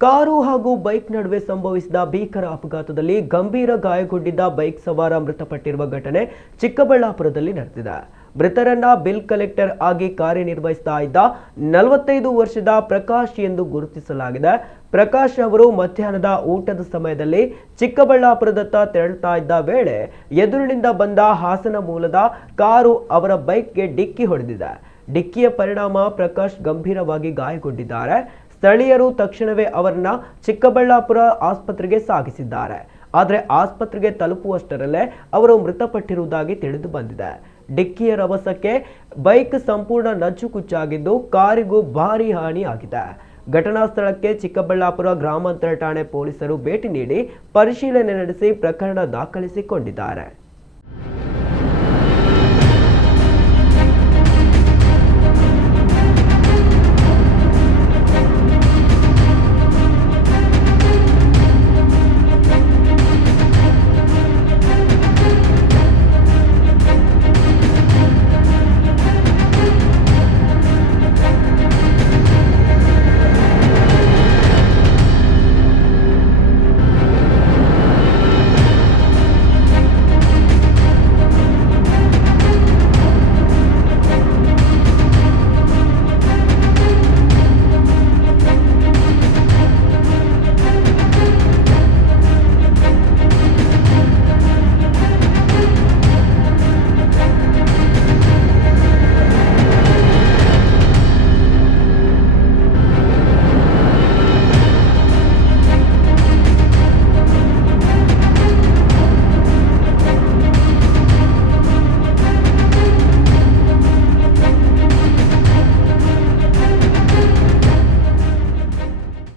Car ಹಾಗೂ bike ನಡುವೆ ಸಂಭವಿಸಿದ ಭೀಕರ ಅಪಘಾತದಲ್ಲಿ ಗಂಭೀರ ಗಾಯಗೊಂಡಿದ್ದ ಬೈಕ್ ಸವಾರ ಮೃತಪಟ್ಟಿರುವ ಘಟನೆ ಚಿಕ್ಕಬಳ್ಳಾಪುರದಲ್ಲಿ ನಡೆದಿದೆ. ಮೃತರನ್ನ ಬಿಲ್ ಕಲೆಕ್ಟರ್ ಆಗಿ ಕಾರ್ಯನಿರ್ವಹಿಸ್ತಾ ಇದ್ದ 45 ವರ್ಷದ ಪ್ರಕಾಶ್ ಎಂದು ಗುರುತಿಸಲಾಗಿದೆ. ಪ್ರಕಾಶ್ ಅವರು ಮಧ್ಯಾಹ್ನದ ಊಟದ ಸಮಯದಲ್ಲಿ ಚಿಕ್ಕಬಳ್ಳಾಪುರದತ್ತ ತೆರಳುತ್ತಾ ಇದ್ದ ವೇಳೆ ಎದುರಿನಿಂದ ಬಂದ ಹಾಸನ ಮೂಲದ ಕಾರು ಅವರ ಬೈಕ್ಗೆ ಡಿಕ್ಕಿ ಹೊಡೆದಿದೆ. ಡಿಕ್ಕಿಯ ಪರಿಣಾಮ ಪ್ರಕಾಶ್ ಗಂಭೀರವಾಗಿ ಗಾಯಗೊಂಡಿದ್ದಾರೆ. ಸ್ಥಳೀಯರು ತಕ್ಷಣವೇ ಅವರನ್ನ ಚಿಕ್ಕಬಳ್ಳಾಪುರ ಆಸ್ಪತ್ರೆಗೆ ಸಾಗಿಸಿದ್ದಾರೆ. ಆದರೆ ಆಸ್ಪತ್ರೆಗೆ ತಲುಪುವಷ್ಟರಲ್ಲೇ ಅವರು ಮೃತಪಟ್ಟಿರುವುದಾಗಿ ತಿಳಿದು ಬಂದಿದೆ. ಡಿಕ್ಕಿಯ ರಭಸಕ್ಕೆ ಬೈಕ್ ಸಂಪೂರ್ಣ ನಜ್ಜುಗುಜ್ಜಾಗಿದ್ದು ಕಾರಿಗೂ ಭಾರೀ ಹಾನಿಯಾಗಿದೆ. ಘಟನಾ ಸ್ಥಳಕ್ಕೆ ಚಿಕ್ಕಬಳ್ಳಾಪುರ ಗ್ರಾಮಾಂತರ ಠಾಣೆ ಪೊಲೀಸರು ಭೇಟಿ ನೀಡಿ ಪರಿಶೀಲನೆ ನಡೆಸಿ ಪ್ರಕರಣ ದಾಖಲಿಸಿಕೊಂಡಿದ್ದಾರೆ.